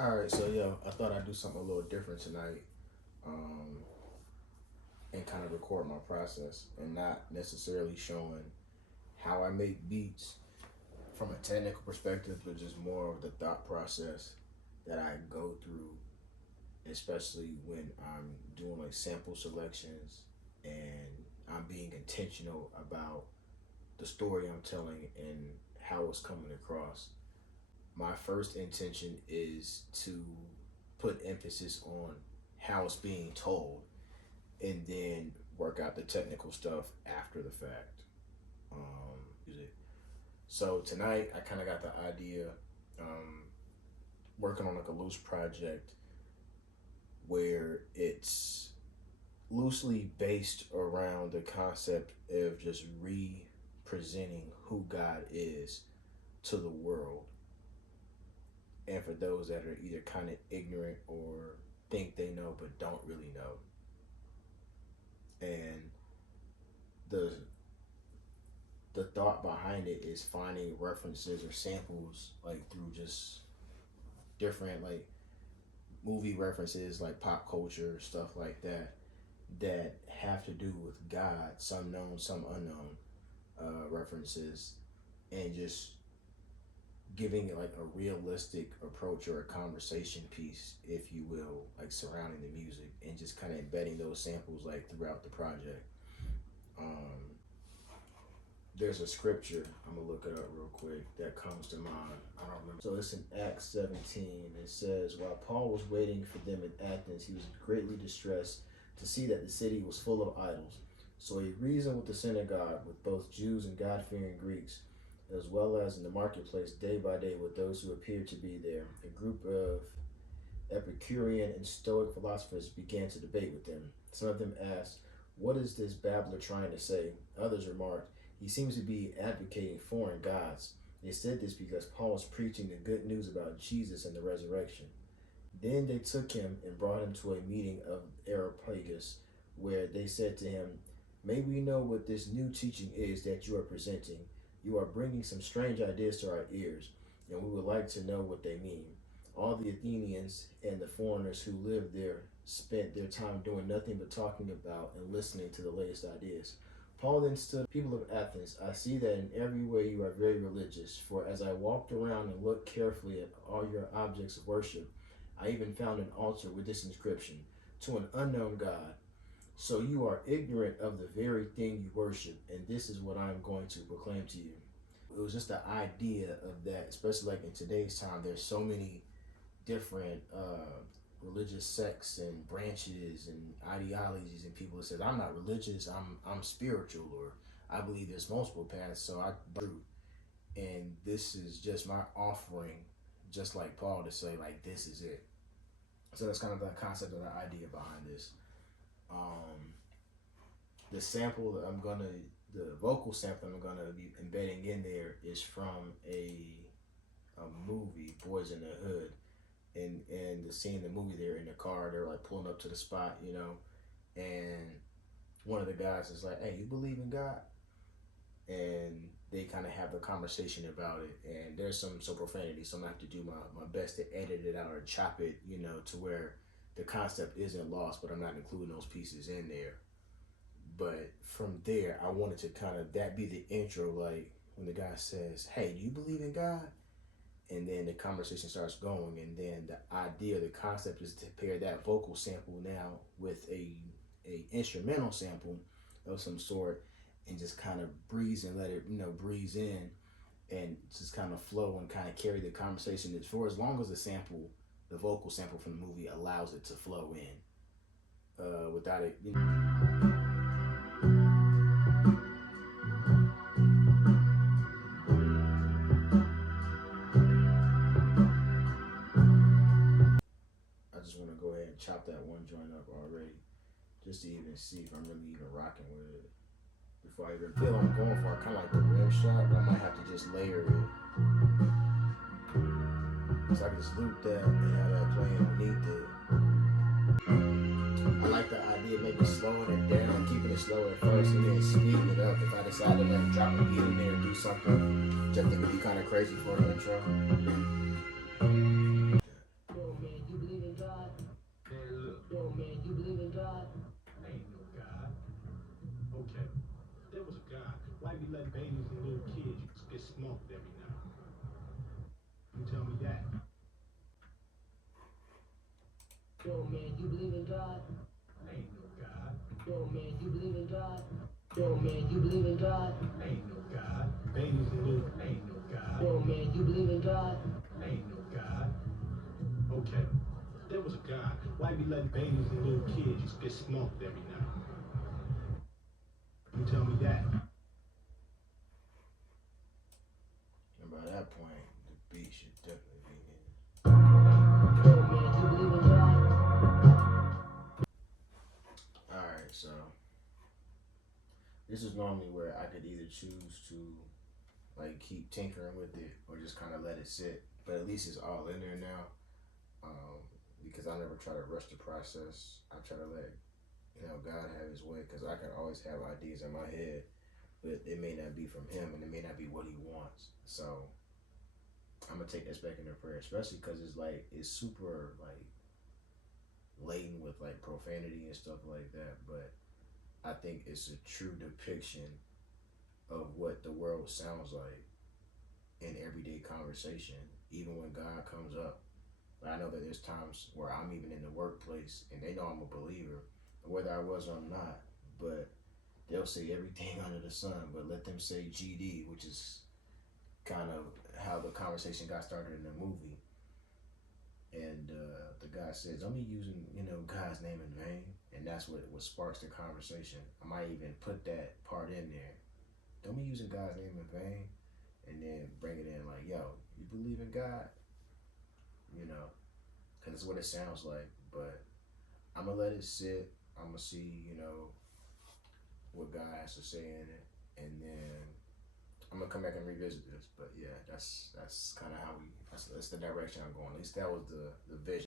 All right, so yeah, I thought I'd do something a little different tonight, um, and kind of record my process, and not necessarily showing how I make beats from a technical perspective, but just more of the thought process that I go through, especially when I'm doing like sample selections and I'm being intentional about the story I'm telling and how it's coming across. My first intention is to put emphasis on how it's being told and then work out the technical stuff after the fact. Music. So tonight I kind of got the idea, um, working on like a loose project where it's loosely based around the concept of just representing who God is to the world, and for those that are either kind of ignorant or think they know but don't really know. And the the thought behind it is finding references or samples like through just different like movie references, like pop culture stuff like that, that have to do with God, some known, some unknown references, and just giving it like a realistic approach or a conversation piece, if you will, like surrounding the music, and just kind of embedding those samples like throughout the project. Um, there's a scripture, I'm gonna look it up real quick, that comes to mind. I don't remember. So it's in Acts 17. It says, while Paul was waiting for them in Athens, he was greatly distressed to see that the city was full of idols. So he reasoned with the synagogue, with both Jews and God-fearing Greeks, as well as in the marketplace day by day with those who appeared to be there. A group of Epicurean and Stoic philosophers began to debate with him. Some of them asked, what is this babbler trying to say? Others remarked, he seems to be advocating foreign gods. They said this because Paul was preaching the good news about Jesus and the resurrection. Then they took him and brought him to a meeting of Areopagus, where they said to him, may we know what this new teaching is that you are presenting? You are bringing some strange ideas to our ears, and we would like to know what they mean. All the Athenians and the foreigners who lived there spent their time doing nothing but talking about and listening to the latest ideas. Paul then stood, people of Athens, I see that in every way you are very religious, for as I walked around and looked carefully at all your objects of worship, I even found an altar with this inscription, to an unknown God. So you are ignorant of the very thing you worship, and this is what I am going to proclaim to you. It was just the idea of that, especially like in today's time, there's so many different religious sects and branches and ideologies, and people that says I'm not religious, I'm spiritual, or I believe there's multiple paths, so I true. And this is just my offering, just like Paul, to say like this is it. So that's kind of the concept of the idea behind this. Um, the sample that the vocal sample I'm gonna be embedding in there is from a movie, Boyz N the Hood, and the scene in the movie, they're in the car, they're like pulling up to the spot, and one of the guys is like, "Hey, you believe in God?" And they kind of have a conversation about it, and there's some profanity, so I'm gonna have to do my best to edit it out or chop it, to where the concept isn't lost, but I'm not including those pieces in there. But from there, I wanted to kind of that be the intro, like when the guy says, "Hey, do you believe in God?" And then the conversation starts going, and then the idea, the concept is to pair that vocal sample now with a instrumental sample of some sort, and just kind of breeze and let it breeze in, and just kind of flow and kind of carry the conversation for as long as the vocal sample from the movie allows it to flow in, without it. I just want to go ahead and chop that one joint up already, just to even see if I'm really even rocking with it. Before I even feel I'm going for, I kind of like the rim shot, but I might have to just layer it. So I can just loop that and have that playing underneath it. I like the idea of maybe slowing it down, keeping it slow at first, and then speeding it up if I decide to like drop a beat in there and do something which I think would be kind of crazy for an intro. Yo, man, you believe in God? Ain't no God. Yo, man, you believe in God? Yo, man, you believe in God? Ain't no God. Babies and little ain't no God. Yo, man, you believe in God? Ain't no God. Okay, there was a God. Why be letting babies and little kids just get smoked every night? You tell me that. And by that point, the beat should definitely be in. Yo, man, you believe in God? Alright, so this is normally where I could either choose to like keep tinkering with it or just kind of let it sit. But at least it's all in there now. Because I never try to rush the process. I try to let God have His way, because I can always have ideas in my head, but it may not be from Him, and it may not be what He wants. So I'm gonna take this back into prayer, especially because it's super like laden with like profanity and stuff like that. But I think it's a true depiction of what the world sounds like in everyday conversation, even when God comes up. I know that there's times where I'm even in the workplace and they know I'm a believer, whether I was or I'm not, but they'll say everything under the sun, but let them say GD, which is kind of how the conversation got started in the movie. And the guy says, "Don't be using, God's name in vain," and that's what sparks the conversation. I might even put that part in there. Don't be using God's name in vain, and then bring it in like, "Yo, you believe in God?" You know, because it's what it sounds like. But I'm gonna let it sit. I'm gonna see, what God has to say in it, and then I'm gonna come back and revisit this. But yeah, that's kind of how that's the direction I'm going. At least that was the vision.